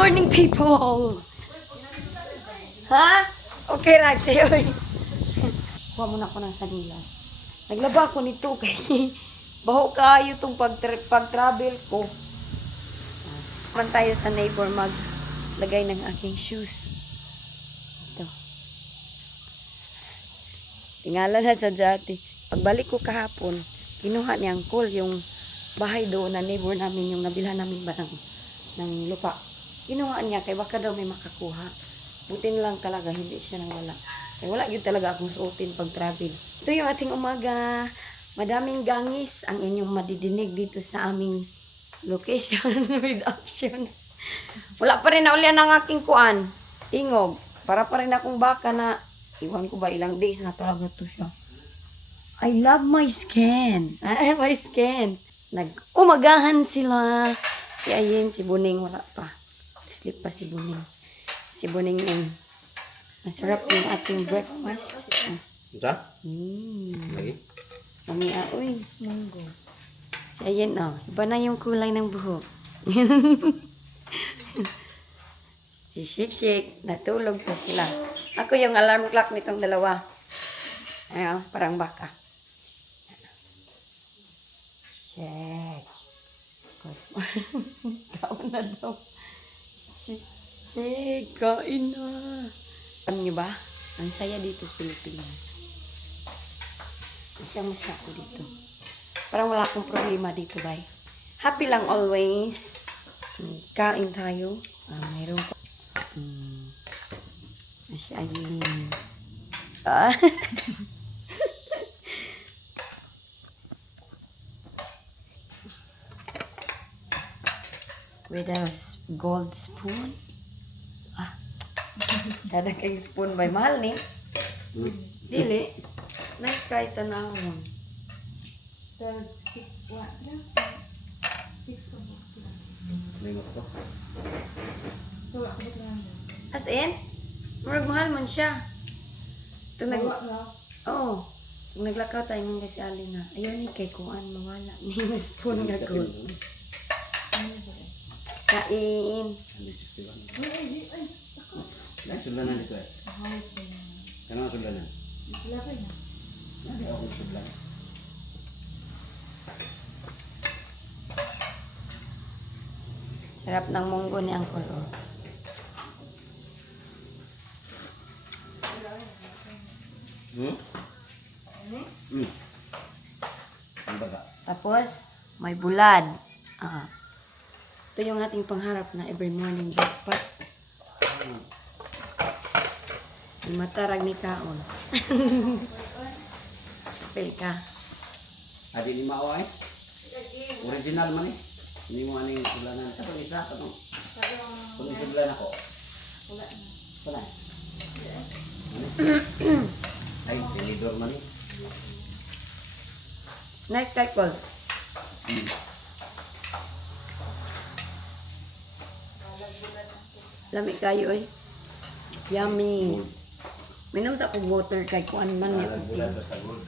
morning, people! Ha? Okay, Ragte, oy. Kuha muna ako ng sanilas. Naglaba ko nito kay baho kayo itong pag-travel ko. Man tayo sa neighbor maglagay ng aking shoes. Ito. Tingala na sa dati. Pagbalik ko kahapon, kinuha ni Uncle yung bahay doon na neighbor namin, yung nabilhan namin ba ng lupa. Kinuha niya kay baka daw may makakuha. Buti lang talaga, hindi siya nawala. Kaya wala yun talaga akong suotin pag travel. Ito yung ating umaga. Madaming gangis ang inyong madidinig dito sa aming location with action. Wala pa rin na ulian ang aking kuan. Tingog. Para pa rin akong baka na, iwan ko ba ilang days na talaga to siya. I love my skin. My skin. Nag-umagahan sila. Si Ayen, si Buning, wala pa. Sleep pa si Buning. Si Buning yung masarap yung ating breakfast. Ito? Lagi? Mami, uy, munggo. Si Ayen, oh. Iba na yung kulay ng buhok. Si Shik, natulog pa sila. Ako yung alarm clock nitong dalawa. Ayun, parang baka. Shik. Kaon na daw. Shik, kain na. Alam niyo ba? Ang saya dito sa Pilipinas. Masya ako dito. Parang wala akong problema dito, bay. Happy lang always. Kain tayo. Mayroon pa. Masya ayun. With a gold spoon. Kada kay spoon by mahal ni. Dili. Nice kahit tanawon. As in? Murag mahal man siya. Oo. Kung naglakaw tayo ng kasi alin na. Ayaw ni kay kuan mawala ni spoon nga gold. Kain. Sulanan dito eh. Kano ang sulanan? Hindi ako sulan. Sarap ng munggo ni Uncle. Oh. Ang baga. Tapos, may bulad. Ito yung ating pangharap na every morning breakfast. Si matarag ni Kaon. Pil ka. Adi ni Mao ay? Original man eh. Hindi mo ano yung sulanan. Ito isa. Kung isulan ako. Wala. Ay, tinidor man eh. Nice kay Col. Lamig kayo eh. Yummy. Minom sa akong water kay kuan man niya. Bulad basta gold.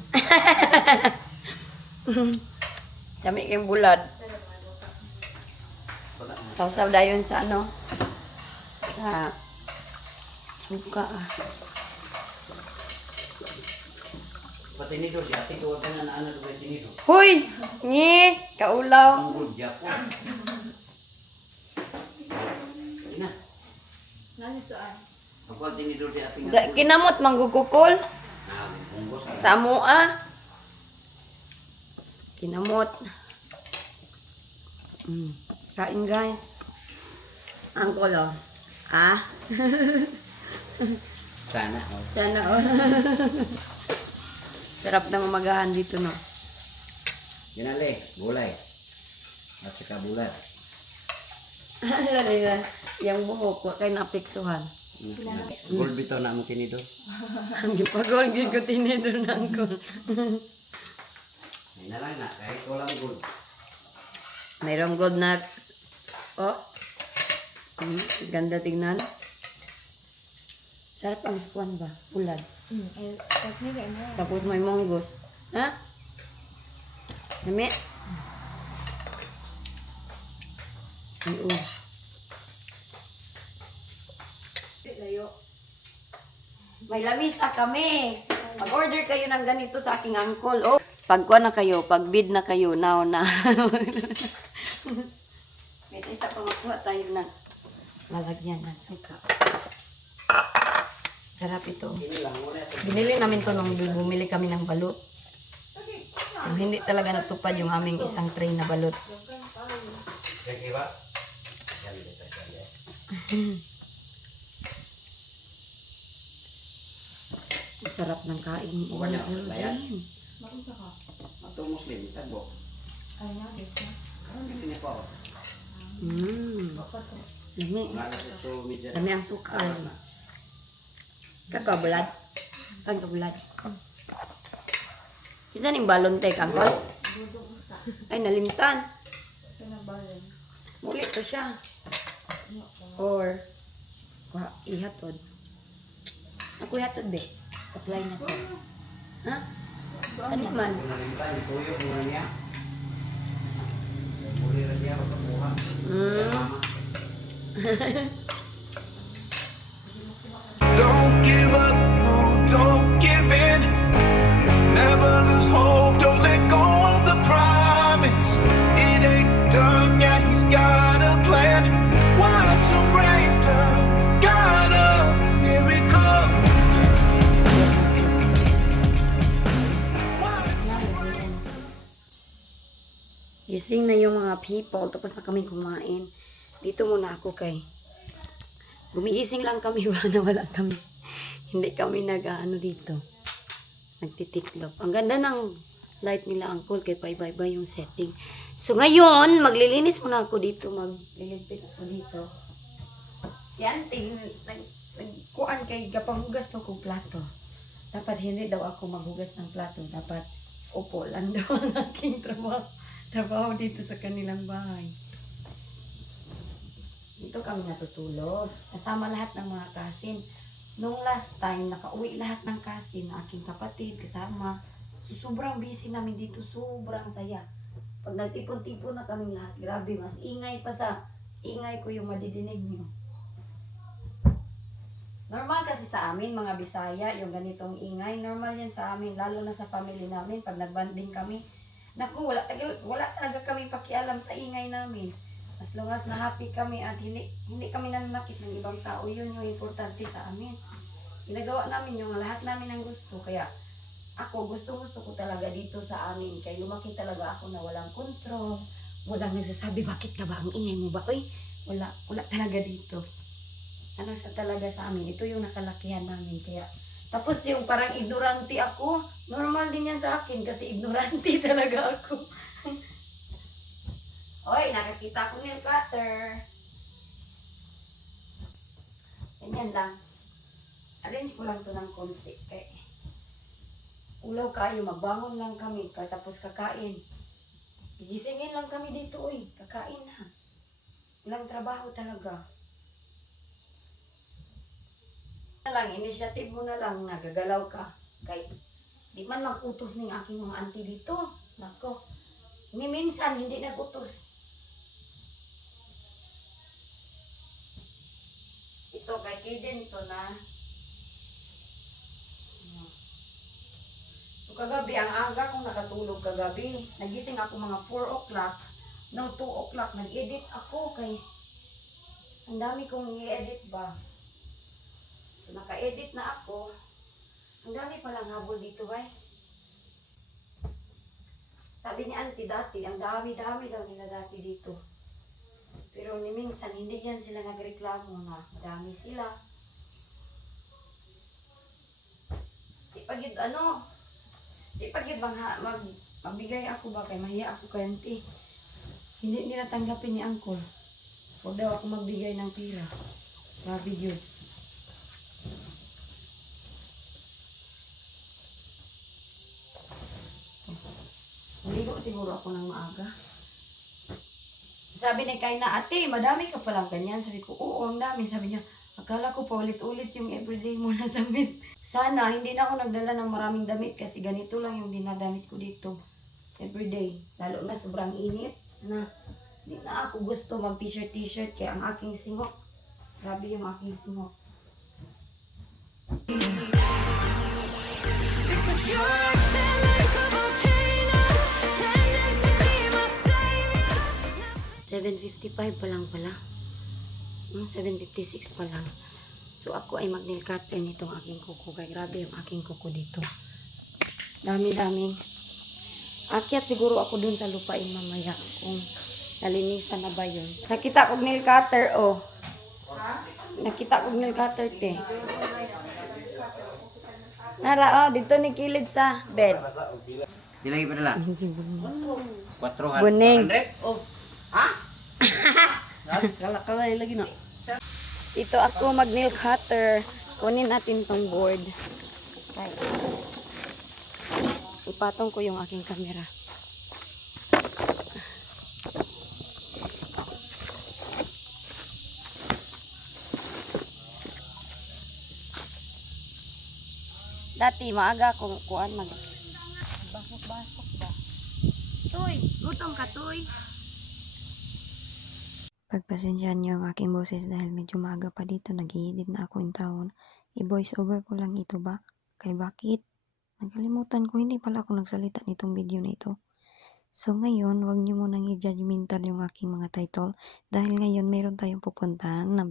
Sami kayong bulad. Sausaw dayon sa ano? Sa suka Patinidor si ate ko na ano doon tinidor. Hoy! Ngi! Kaulaw. Ang gold Japon. Ina. Ako ang tinidor di ate nga. Kinamot manggugukol. Bunggos ka. Sa mua. Kinamot. Kain guys. Angkol oh. Sana. Sana oh. Sarap ng umagahan dito no. Ginali, gulay. At saka bulat. Alala yung buhok ko kay naapektuhan. Gold bitaw na mo tinidor. Ang gipagol gyud ko tinidor na angkol. Ay na lang na, kahit walang gold. Mayroong gold na oh. Ganda tignan. Sarap ang spuan ba? Ulad. Tapos may monggos. Ha? Nami? Ay, May lamisa kami. Mag-order kayo ng ganito sa aking uncle. Oh, pagkuha na kayo, pag bid na kayo, now na. May isa pa makuha tayo ng lalagyan ng suka. Sarap ito. Binili namin to nung bumili kami ng balot. Yung hindi talaga natupad yung aming isang tray na balot. Sarap ng kain. Bukan niya, layan. Ito Muslim, tagbo. Ano din niya po? Dami. So, medyo. Dami ang suka. Kagabulad. Kagabulad. Isa ning balon tek, angkol. Ay, nalimtan. Muli to siya. Or, ihatod. Ako ihatod, be. Apply na ko. Ha? Ano man? Nalimtan, ituyo muna niya. Muli na siya, pagkakuha. Don't give up, no, don't give in. Never lose hope, don't let go of the promise. It ain't done, yeah, he's got a plan. Watch him rain down, got a miracle. Gising na yung mga people, tapos na kami kumain. Dito muna ako kay gumigising lang kami ba na wala kami. Hindi kami nag-ano dito. Nagtitiklop. Ang ganda ng light nila, uncle, kay bye-bye yung setting. So ngayon, maglilinis muna ako dito. Maglilinis ako dito. Si auntie, nagkuhan kay kapanghugas to kong plato. Dapat hindi daw ako maghugas ng plato. Dapat upo lang daw ang aking trabaho dito sa kanilang bahay. Dito kami natutulog. Kasama lahat ng mga kasin. Nung last time, nakauwi lahat ng kasin na aking kapatid kasama. So, sobrang busy namin dito. Sobrang saya. Pag nagtipon-tipon na kami lahat, grabe, mas ingay pa sa ingay ko yung madidinig nyo. Normal kasi sa amin, mga Bisaya, yung ganitong ingay. Normal yan sa amin, lalo na sa family namin. Pag nagbanding kami, naku, wala talaga kami pakialam sa ingay namin. As long as na happy kami at hindi kami nananakit ng ibang tao, yun yung importante sa amin. Ginagawa namin yung lahat namin ng gusto. Kaya ako, gusto ko talaga dito sa amin. Kaya lumaki talaga ako na walang kontrol. Walang nagsasabi, bakit ka ba? Ang ingay mo ba? Uy, wala talaga dito. Ano sa talaga sa amin? Ito yung nakalakihan namin. Kaya, tapos yung parang ignorante ako, normal din yan sa akin kasi ignorante talaga ako. Oy, nakakita ko nail cutter. Ganyan lang. Arrange ko lang to ng konti. Ulaw kayo, magbangon lang kami. Tapos kakain. Igisingin lang kami dito, oy. Kakain na. Walang trabaho talaga. Initiative mo na lang, nagagalaw ka. Kay, di man mag-utos ng aking mga auntie dito. Nako. Minsan, hindi nag-utos. Ito, kay Kiden to na. So, kagabi, ang aga kong nakatulog kagabi. Nagising ako mga 4 o'clock. No, 2 o'clock, nag-edit ako kay ang dami kong i-edit ba. So, naka-edit na ako. Ang dami palang habol dito, bay. Sabi ni auntie dati, ang dami-dami daw nila dati dito. Pero ni minsan, hindi yan sila nagreklamo na dami sila. Di pag yun, magbigay ako ba kay mahiya ako kay auntie. Hindi nila tanggapin ni uncle. Huwag daw ako magbigay ng pira. Grabe yun. Maligo siguro ako ng maaga. Sabi ni Kay na, ate, madami ka palang ganyan. Sabi ko, oo, ang dami. Sabi niya, akala ko pa ulit-ulit yung everyday mo na damit. Sana, hindi na ako nagdala ng maraming damit kasi ganito lang yung dinadamit ko dito. Everyday. Lalo na sobrang init na hindi na ako gusto mag t-shirt kaya ang aking singok. Grabe yung aking singok. 'Cause you're acting like a volcano, tending to be my savior. 7:55 pa lang pala. 7:56 pa lang. So ako ay mag-nail cutter nitong aking kuko. Kaya grabe yung aking kuko dito. Dami-daming. Akyat siguro ako dun sa lupain mamaya kung nalinisan na ba yun. Nakita ko nail cutter, oh. Nakita ko nail cutter, te. Nara, oh, dito ni kilid sa bed. Bilagi pa dala. 400. Buning. 400? Oh. Ha? Kala lagi na. Dito ako mag-nail cutter. Kunin natin tong board. Okay. Ipatong ko yung aking camera. Dati maaga kung kuan mag basok-basok ba. Toy, gutom ka, Toy. Pagpasensyahan niyo ang aking boses dahil medyo maaga pa dito, nag-i-edit na ako in town. I-voice over ko lang ito ba? Kay bakit? Nagkalimutan ko, hindi pala ako nagsalita nitong video na ito. So ngayon, wag niyo munang i-judgmental yung aking mga title dahil ngayon meron tayong pupuntahan na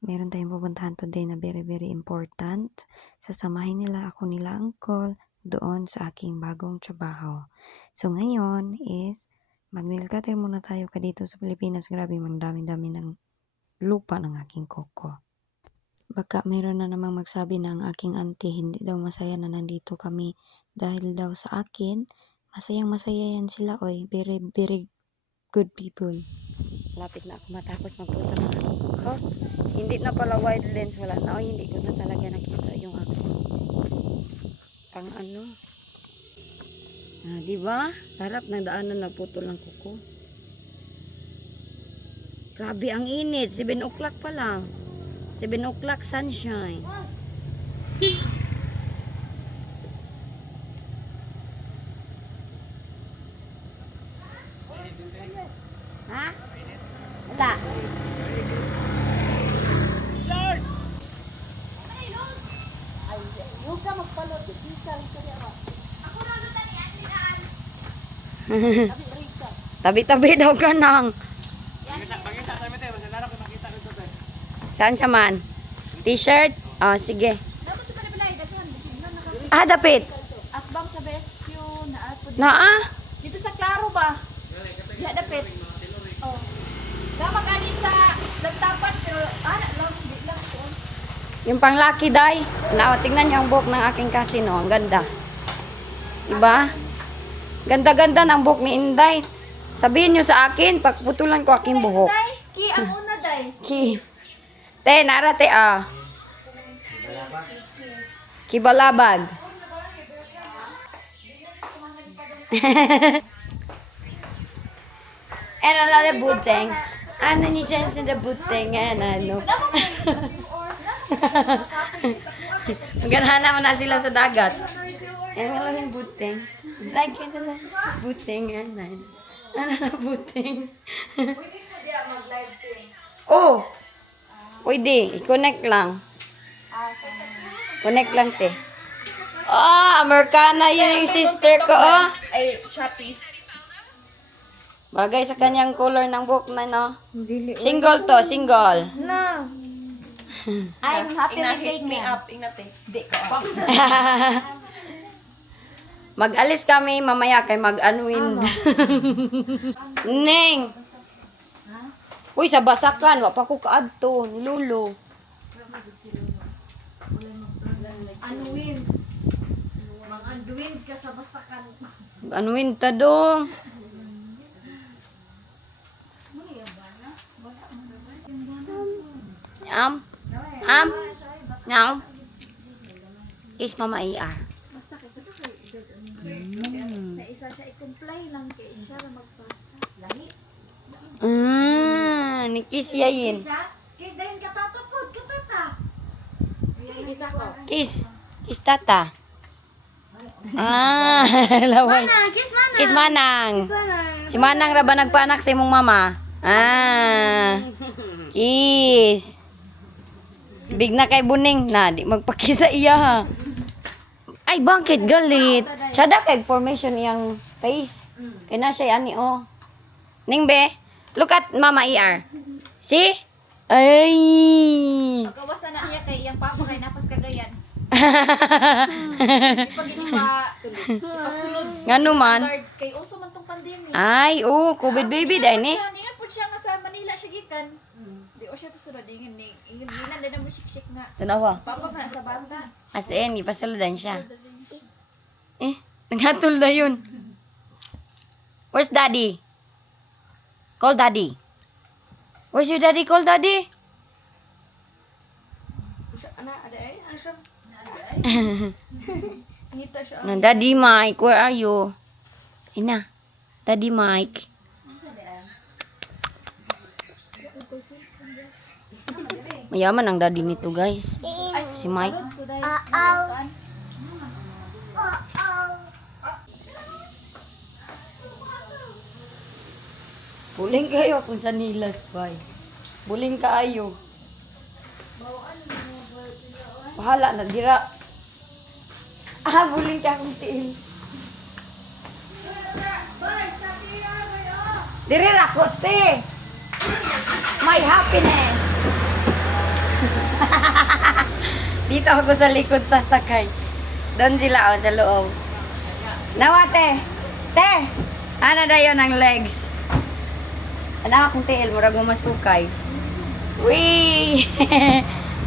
meron tayong pupuntahan today na very important. Sasamahin nila ako nila uncle doon sa aking bagong trabaho. So ngayon is mag-nail cutter muna tayo ka dito sa Pilipinas. Grabe, mang dami-dami ng lupa ng aking kuko. Baka meron na namang magsabi na ang aking auntie hindi daw masaya na nandito kami dahil daw sa akin, masayang-masaya yan sila, oy. Very good people. Lapit na ako matapos magpunta ng aking kuko. Hindi na pala wide lens, wala na. Oy, hindi ko na talaga nakita yung aking pang ano. Di ba? Sarap ng daanan na putol ng kuko. Grabe ang init. 7 o'clock pa lang. 7 o'clock sunshine. Ha? Wala. Tabi-tabi daw ka nang. Saan siya man? T-shirt? Oh, sige. Ah, dapit. Atbang sa Besyo na ato dito. Naa? Dito sa Claro ba? Diha dapit. Oh. Damag ani sa nagtapat pero lang di lang ko. Yung pang lucky day. Tingnan niyo ang buhok ng aking kasino. Ang ganda. Diba? Ganda-ganda ng buhok ni Inday. Sabihin niyo sa akin, pagputulan ko aking buhok. Day, ki ang una day. Ki. Te, narate ah. Kibalabag. And another buteng. Ano ni Jensen the buteng? Ano? Maganahan naman na sila sa dagat. And wala yung buteng. Like ito na buteng. Ano na buteng? Oh! Pwede. I-connect lang. Connect lang, te. Oh, Americana yun yung sister ko, oh. Ay, Shopee. Bagay sa kanyang color ng buhok na, no? Single to, single. No. I'm happy to take me up. Di ko. Mag-alis kami mamaya kay mag-unwind. Ning! Uy, sa basakan. Wa pa ko kaadto. Ni Lolo. Unwind. Mag-unwind ka sa basakan. Mag-unwind ta dong. Now. Is Mama AR. Basta kay ito kay na isa siya i-comply lang kay siya na magpasa. Lahi. Nikis yayin. Kiss dayon ka tatapod ka tata. Kiss ako. Kiss. Kiss tata. Laway. Kiss mana. Kiss Manang. Si Manang ra ba nagpanak sa imong mama? Kiss. Big na kay Buning na di magpakisa iya ha. Ay bakit galit? Sada kay formation iyang face. Kay na siya ani oh. Ning be, look at Mama ER. See? Ay. Pagkawasan na niya kay iyang papa kay napas kagayan. Di pa gini pa ipasulod. Ngano man? Guard kay uso man tong pandemic. Ay, oh, COVID baby dai ni. Ningan po siya nga sa Manila siya gikan. Di o siya pasulod ingon ni. Ingon din mo siksik nga. Tanawa. Papa man sa bata. As in, ipasuludan siya. Eh, naghatol na yun. Where's daddy? Call daddy. Where's your daddy? Call daddy. Ngita siya. Na, Daddy Mike, where are you? Ina, Daddy Mike. Mayaman ang daddy nito, guys. Si Mike. Buling kayo kung sa nilas, bay. Buling kaayo. Bahala na, dira. Buling ka akong tiil. Diri rakot, te. My happiness. Dito ako sa likod sa sakay. Doon sila, sa loob. Nawa, te. Te! Ano na yun ang legs? Ano akong tiil, murag mo masukay. Wee!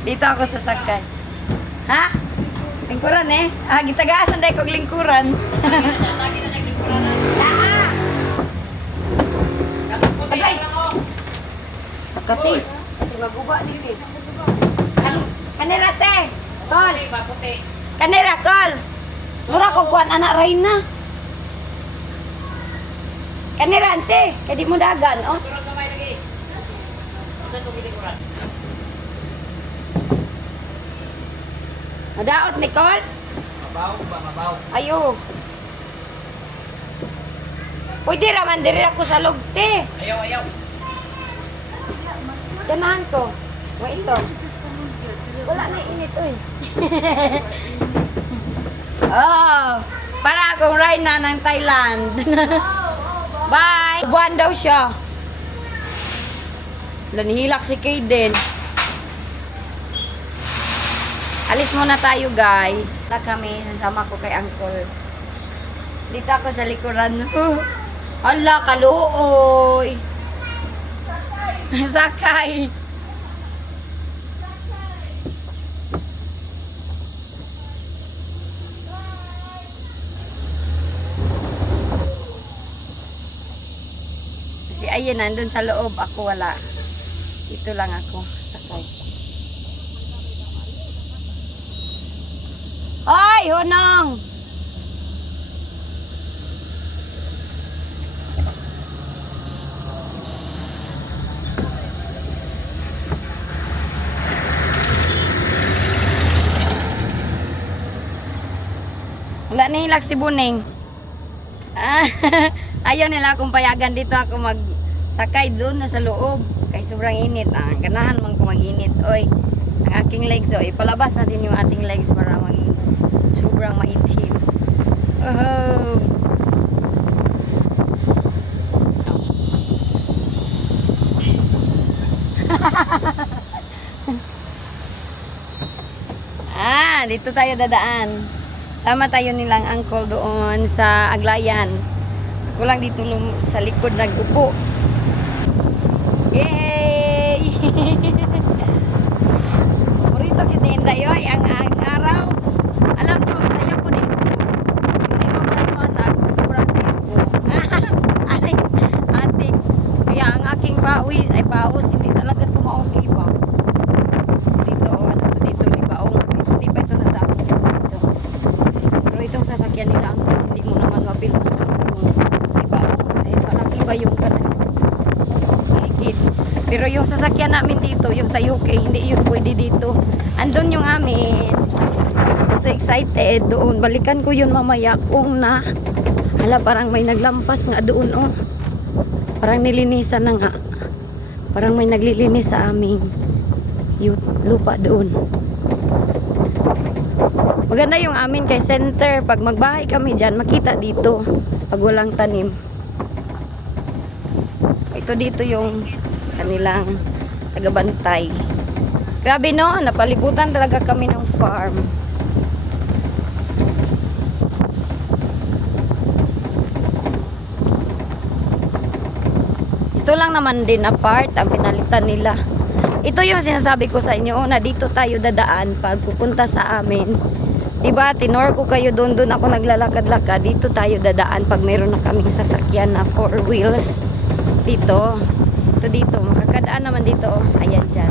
Dito ako sa sakay. Ha? Lingkuran eh. Gitagaan na kong lingkuran. Yaa! Agay! Pagkati. Kasi maguba dito eh. Kanira te! Kol! Kanira, kol! Mura ko kuhan anak Rayna. Kanira, ante. Kaya di mo dagan, oh. Madaot, Nicole? Mabaw ba, mabaw. Ayo. Pwede raman diri ako sa lugte. Ayaw, ayaw. Ganahan ko. Wa ito. Wala na init, oy. Oh, para akong Rayna ng Thailand. Bye! Buwan daw siya. Lanihilak si Kaden. Alis muna tayo, guys. Na kami, sasama ko kay Uncle. Dito ako sa likuran. Hala, kaluoy. Sakay. Si Ayen nandun sa loob. Ako wala. Dito lang ako. Sakay. Ay, honong! Wala na hilak si Buning. Ayaw nila akong payagan dito ako magsakay doon na sa loob. Kay sobrang init. Ganahan man ko mag-init. Oy, ang aking legs. Oy, palabas natin yung ating legs para mag-init. Sobrang maitim. Oh. Dito tayo dadaan. Sama tayo nilang uncle doon sa Aglayan. Ako lang dito sa likod nag-upo. Yay! Purito kitinda yun, ang araw. Alam nyo, ang saya ko dito. Hindi mamaliwanag, sobrang saya ko. Ating, kaya ang aking pawis, ay paus, hindi talaga tumaong iba. Dito, ano to dito, libaong. Hindi pa ito natapos ito dito. Pero itong sasakyan nila, hindi mo naman mapil masyadong libaong. Dahil parang iba yung kanang higit. Pero yung sasakyan namin dito, yung sa UK, hindi yun pwede dito. Andun yung amin. So excited doon. Balikan ko yun mamaya kung na hala, parang may naglampas nga doon, oh. Parang nilinisan na nga. Parang may naglilinis sa amin. lupa doon. Maganda yung amin kay center. Pag magbahay kami dyan, makita dito. Pag walang tanim. Ito dito yung kanilang tagabantay. Grabe no, napalibutan talaga kami ng farm. Ito lang naman din na part ang pinalitan nila. Ito yung sinasabi ko sa inyo na dito tayo dadaan pag pupunta sa amin. Diba, tinor ko kayo doon ako naglalakad-lakad. Dito tayo dadaan pag mayroon na kaming sasakyan na 4 wheels. Dito. Ito dito. Makakadaan naman dito. Ayan dyan.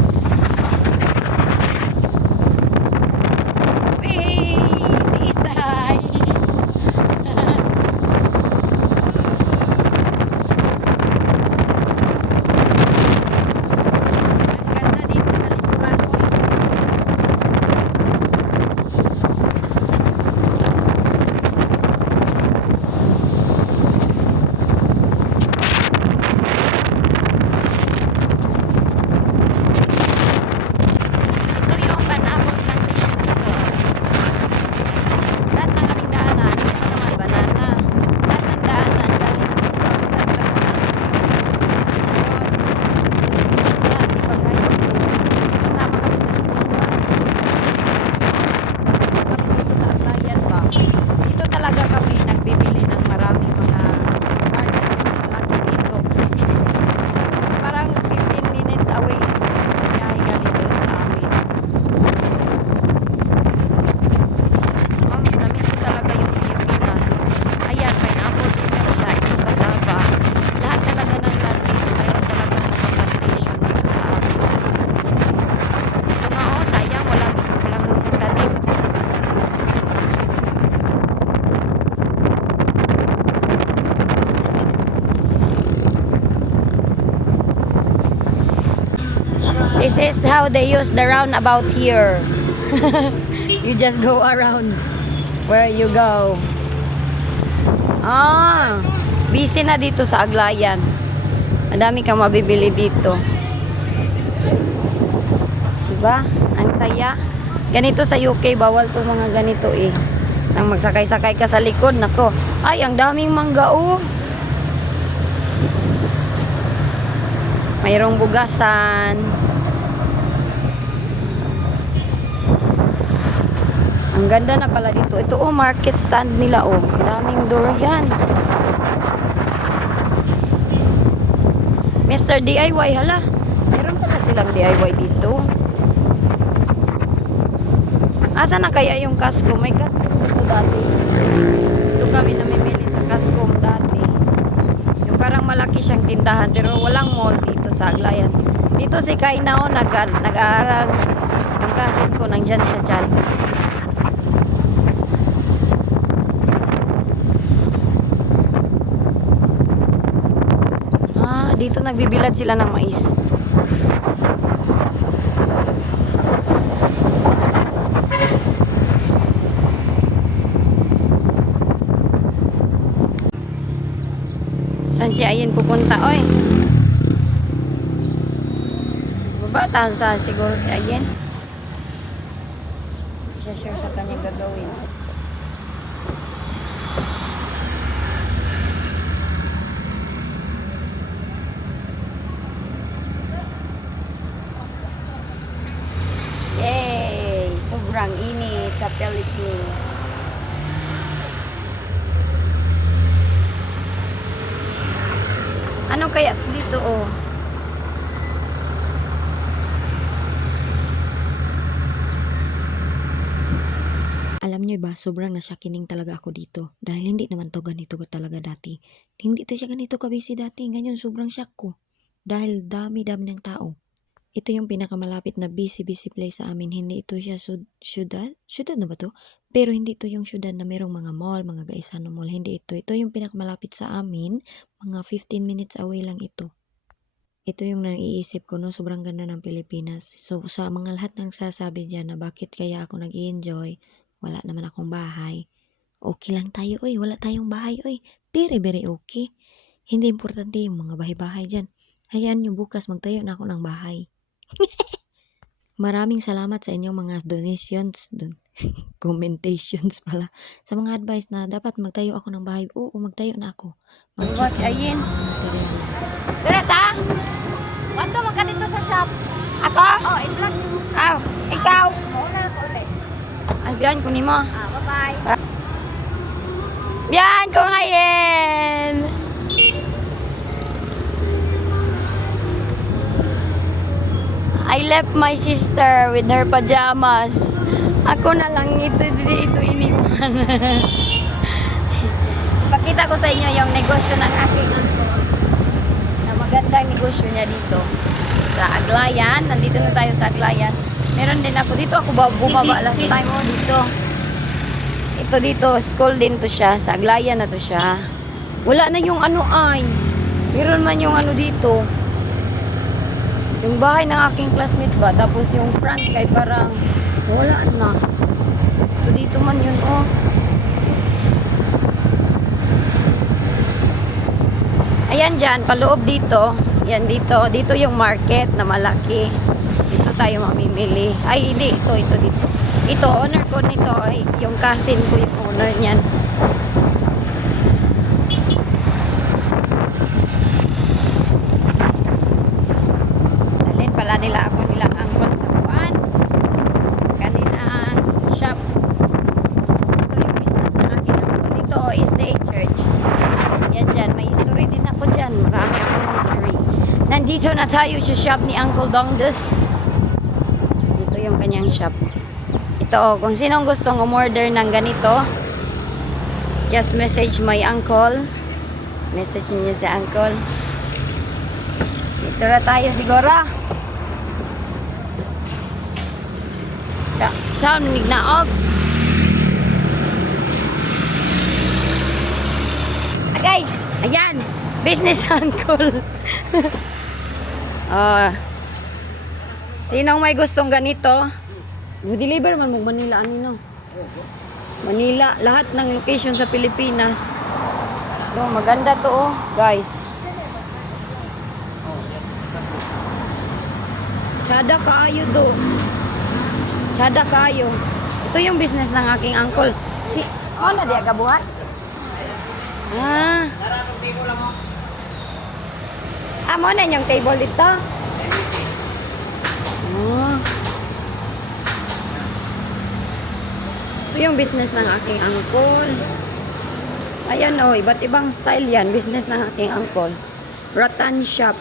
Wee! Si Itay! Ang ganda dito sa likuran ko. Ito yung pineapple plantation dito. Lahat ng aming daanan, ito naman banana. Lahat ng daanan galing papunta talaga sa dati pag high school, kasama kami sa school bus. Kami dito sa Atlayan ba? Dito talaga kami nagbibili ng maraming mga market na malaki dito. Parang 15 minutes away ito sa biyahe galing doon sa amin. Miss na miss ko talaga yung Pilipinas. Ayan, pineapple dito siya. Ito kasaba. Lahat talaga ng land dito. Mayroon talaga mga plantation dito sa amin. Ito nga oh, sayang. Walang tanim. This is how they use the roundabout here. You just go around where you go. Ah, busy na dito sa Aglayan. Madami kang mabibili dito. Diba? Ang saya. Ganito sa UK, bawal to mga ganito eh. Nang magsakay-sakay ka sa likod, nako. Ay, ang daming mangga oh. Mayroong bugasan. Ang ganda na pala dito. Ito oh, market stand nila oh. Ang daming durian. Mr. DIY, hala. Meron pala silang DIY dito. Asa na kaya yung Costco? May Costco dito dati. Ito kami namimili sa Costco dati. Yung parang malaki siyang tindahan pero walang mall dito sa Aglayan. Dito si Kainao nag-aaral. Yung cousin ko nandyan siya dyan. Dito nagbibilad sila ng mais. Saan si Ayen pupunta? Oy. Babatahan saan siguro si Ayen. Hindi siya sure sa kanyang gagawin. Yay! Sobrang init sa Philippines. Ano kaya dito oh? Alam niyo ba, sobrang nasyakining talaga ako dito. Dahil hindi naman to ganito talaga dati. Hindi to siya ganito kabisi dati. Ngayon, sobrang syak ko. Dahil dami-dami ng tao. Ito yung pinakamalapit na busy place sa amin. Hindi ito siya syudad? Syudad na ba to? Pero hindi ito yung syudad na merong mga mall, mga Gaisano Mall. Hindi ito. Ito yung pinakamalapit sa amin. Mga 15 minutes away lang ito. Ito yung naiisip ko, no? Sobrang ganda ng Pilipinas. So, sa mga lahat ng sasabi dyan na bakit kaya ako nag-enjoy, wala naman akong bahay. Okay lang tayo, oy. Wala tayong bahay, oy. Very okay. Hindi importante yung mga bahay-bahay dyan. Hayaan nyo bukas magtayo na ako ng bahay. Maraming salamat sa inyong mga donations, commentations pala, sa mga advice na dapat magtayo ako ng bahay. Oo, magtayo na ako. Mag-check Si ako ng Ayin. mga materials. Dira ta? Kanto man ka dito sa shop. Ako? Oh, i-vlog. Aw, ikaw. Mauna na ko ulit. Ay, biyan ko nimo. Bye-bye. Biyan ko ngayon. I left my sister with her pajamas. Ako na lang ito iniwan. Pakita ko sa inyo yung negosyo ng aking uncle. Na magandang negosyo niya dito. Sa Aglayan. Nandito na tayo sa Aglayan. Meron din ako. Dito ako bumaba last time. Oh, dito. Ito dito. School din to siya. Sa Aglayan na to siya. Wala na yung ano ay. Meron man yung ano dito. Yung bahay ng aking classmate ba? Tapos yung front kay parang wala na. Ito dito man yun, oh. Ayan dyan, paloob dito. Yan dito. Dito yung market na malaki. Dito tayo mamimili. Ay, hindi. Ito dito. Ito, owner ko nito. Ay, yung cousin ko yung owner niyan. Pala nila ako nilang angkol sa kuan kanilang shop. Ito yung business ng aking angkol. Dito is the church. Yan dyan. May history din ako dyan. Marami akong history. Nandito na tayo sa shop ni Uncle Dongdus. Dito yung kanyang shop. Ito, kung sinong gustong umorder ng ganito, just message my uncle. Message niyo si uncle. Dito na tayo siguro. Siya nignaog. Okay, ayan. Business uncle. Sinong may gustong ganito? Deliver man mo Manila anino. Manila, lahat ng location sa Pilipinas. No, maganda to oh, guys. Tsada kaayo do. Tsada kayo. Ito yung business ng aking uncle. Na di aga buhat? Mo na yung table dito. Ito yung business ng aking uncle. Ayan o, iba't ibang style yan. Business ng aking uncle. Rattan shop.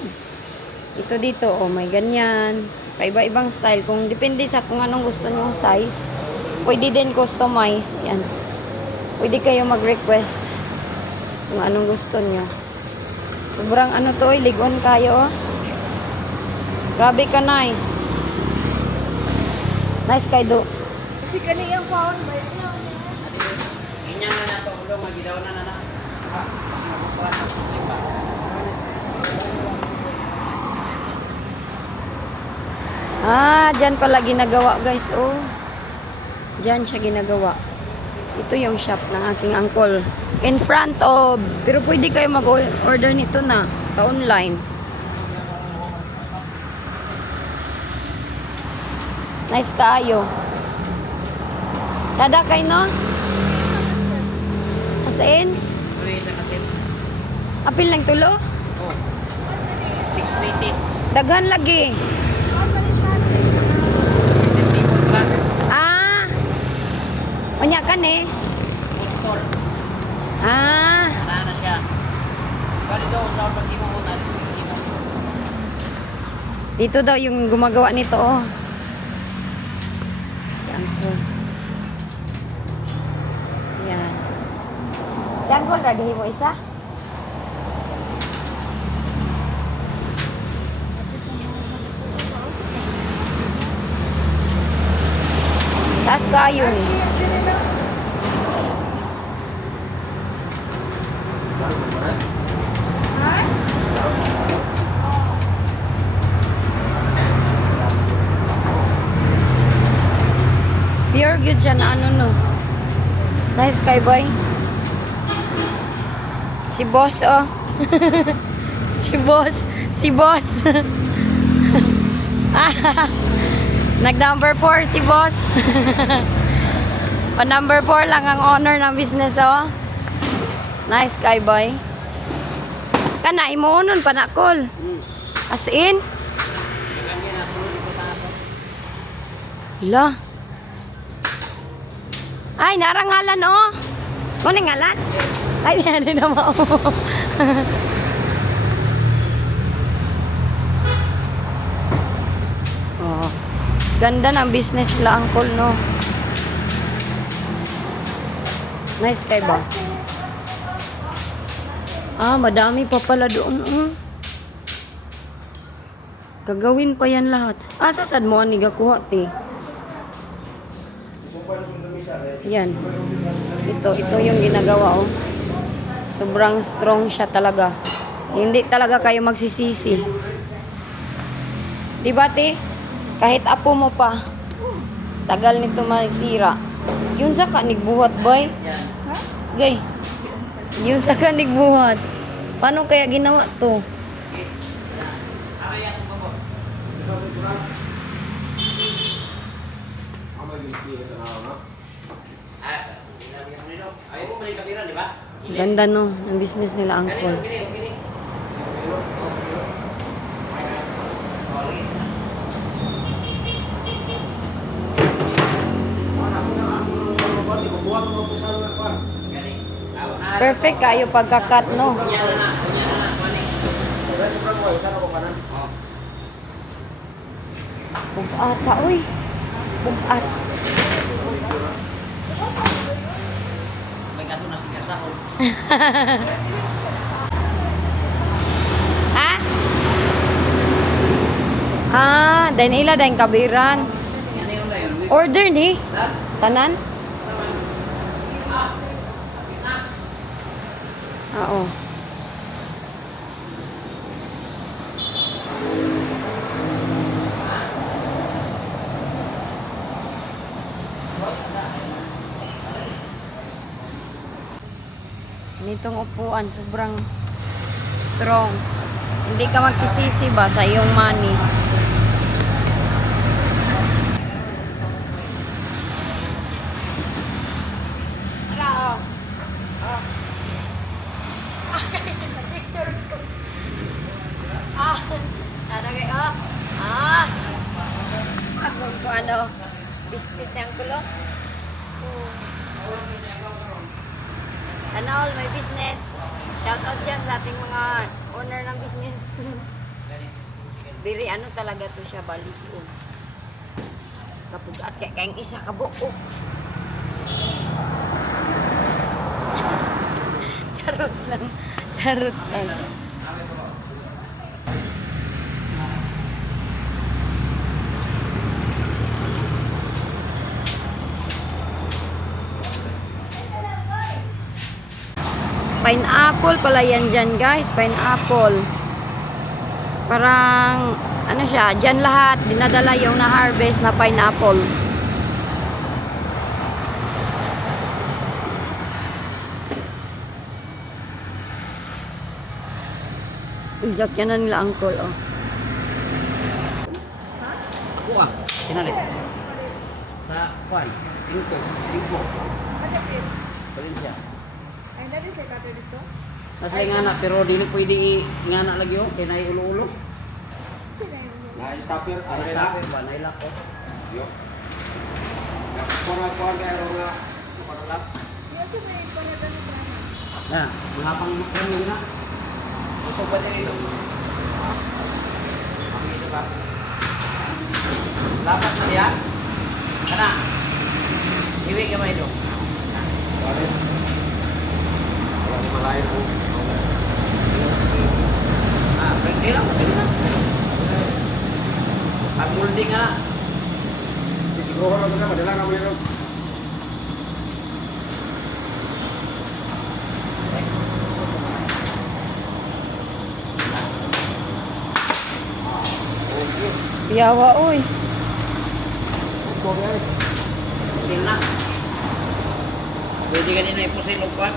Ito dito o, may ganyan. Iba-ibang style. Kung depende sa kung anong gusto nyong size, pwede din customize. Yan. Pwede kayo mag-request kung anong gusto nyo. Sobrang ano to, ligon kayo. Grabe ka, nice. Nice kay do. Kasi kaniyang paon ba yun? Inya na na to, ulo magidaw na na. Kasi magpupuan sa lipa. Dyan pala ginagawa guys, oh. Dyan siya ginagawa. Ito yung shop ng aking uncle. In front of, pero pwede kayo mag-order nito na sa online. Nice kaayo. Tada kayo, no? Asain? Tuloy sa kasit. Apil lang tulo? Oh. 6 pieces. Daghan lagi. 50 plus. Unya kan eh. Food store. Wala na siya. Bali daw sa pag-imo mo na rin. Dito daw yung gumagawa nito, oh. Si Uncle. Yan. Si Uncle, ragahin mo isa? Taas kayo eh. Pure good siya na ano no. Nice kay boy. Si boss oh. si boss. Nag-number 4 si boss. Pa number 4 lang ang owner ng business, oh. Nice guy, boy. Kana, imuunon pa na, call. As in? La. Ay, narangalan, oh. Kuning ngalan? Ay, hindi na mo. Oh. Ganda ng business nila, uncle, no? Nice kay ba? Ah, madami pa pala doon. Gagawin pa yan lahat. Ah, sasad mo ani gakuha, ti? Yan. Ito yung ginagawa, oh. Sobrang strong siya talaga. Hindi talaga kayo magsisisi. Diba, ti? Kahit apo mo pa, tagal nito masira. Yun sa ka nigbuhat, boy? Gay. Yun sa ka nigbuhat. Paano kaya ginawa to? Ganda, no? Ang business nila, uncle. Perfect kayo pagka-cut, no? Bugat ka, uy. Bugat. May gato na siya sa hol. Ha? Ah, dan ila dan kabiran. Order ni. Tanan? Oo. Nitong upuan, sobrang strong. Hindi ka magsisisi ba sa iyong money? Ano, business ng kulo. Sana all may business. Shout out dyan sa ating mga owner ng business. Very ano talaga to siya, balion. Kapugat kaya kayong isa kabuo. Charot lang. Charot lang. Pineapple pala yan dyan, guys. Pineapple. Parang, ano siya, dyan lahat, dinadala yung na-harvest na pineapple. Iyak yan na nila, uncle, oh. Ako ah. Sinalit. Sa kwan. Ingko. Valencia. Ay, dali sa kato dito? Nasa ingana pero dili pwede ingana lagi oh kay nay ulo-ulo. Nah, stopper, Para sa akin ba nailak ko. Yo. Kuha kaya nga paralap. Yan siya may panadano pa. Na, mga pang makro na. So pwede ito. Ang ito ba? Lapas na diyan. Kana. Iwi ka ba ito? Wala malayo po. Ah, pwede lang. Pag-molding nga. Siguro lang na madala na mo yun. Yawa, uy. Pusil na. Pwede kanina ipusil o kwan.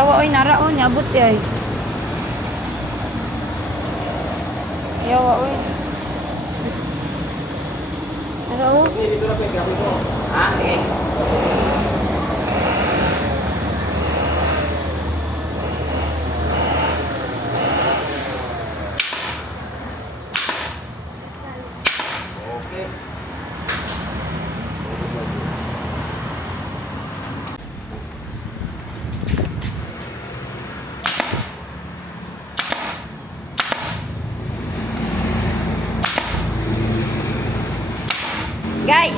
Yawa, oy, naraon, abot ay. Yawa, oy. Naraon. Ini dito na pwede ako ito. Ah, sige. Okay. Guys,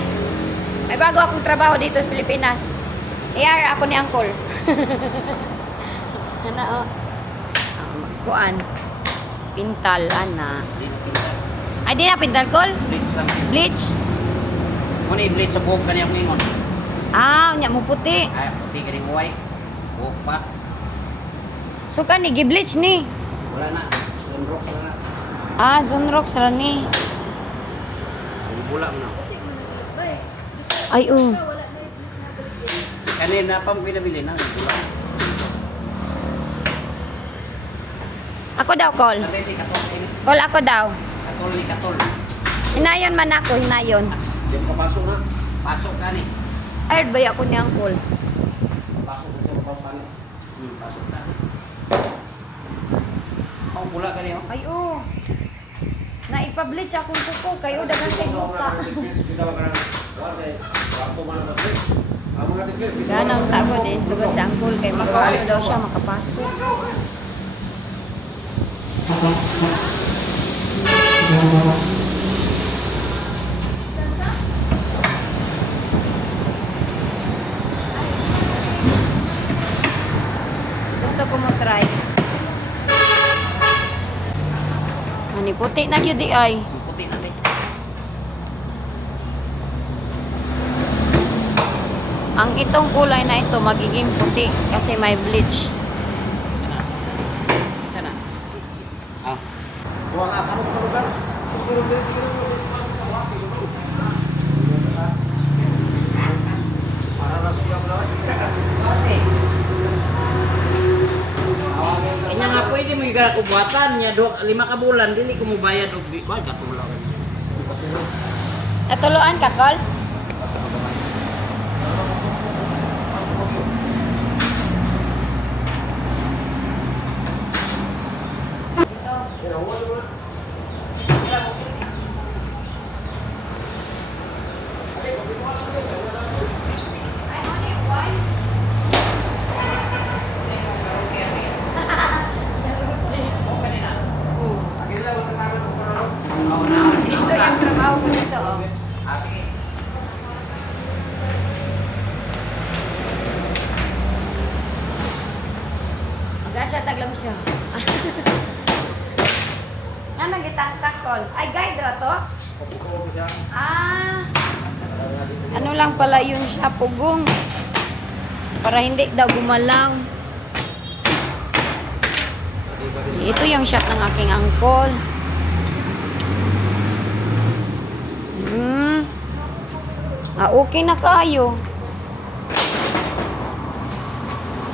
may bago akong trabaho dito sa Pilipinas. AR ako ni Uncle. Ano, oh. Kuan. Pintal, ana. Di na pinta. Ay, di na pintal, Col? Bleach lang. Bleach. Muna i-bleach sa buhok kanya akong ingon. Ah, nya mo puti. Ay, puti ka rin huway. Buhok pa. So, ka ni, gi-bleach ni. Wala na. Sunrock na na. Ah, Zonrox ra ni. Bula mo na. Ay, oh. Kanina pa mo pinabili na. Bula. Ako daw, Col. Nabete katol. Col, ako daw. Katol ni katol. Hinayon man ako, hinayon. Diyan ka pasok na. Pasok ka ni. Tired ba ako ni Uncle? Pasok na siya pasok na. Pasok ka. Oh, bula ka niyo. Ay, oh. Naipa-bleach akong kuko. Kayo, dagan sa buka. Kita ka na. Wala ako man ang pagkakit. Ang mga tiklit. Ganang sagot eh. Sugod sa Uncle. Kay makaano daw siya, makapasok. Gusto ko mo-try. Ani puti na gyud di ay. Puti na din. Ang itong kulay na ito magiging puti kasi may bleach. Sana. Ah. Huwag ka parang lugar. Siguro din siguro. Para na siya mo Kanya nga pwede mo yung kubuhatan niya. 5 ka bulan, dili ko mo bayad og ba katulaw. Natuluan ka, Col? Ito yung trabaho ko dito, oh. Mag-asya, taglam siya. Ano gitang takol? Ay, guide ra to? Ah, ano lang pala yun siya, pugong. Para hindi daw gumalang. Ito yung shot ng aking uncle. Ah, okay na kayo.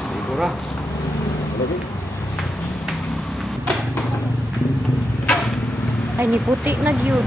Siguro. Ay, ni puti na yun.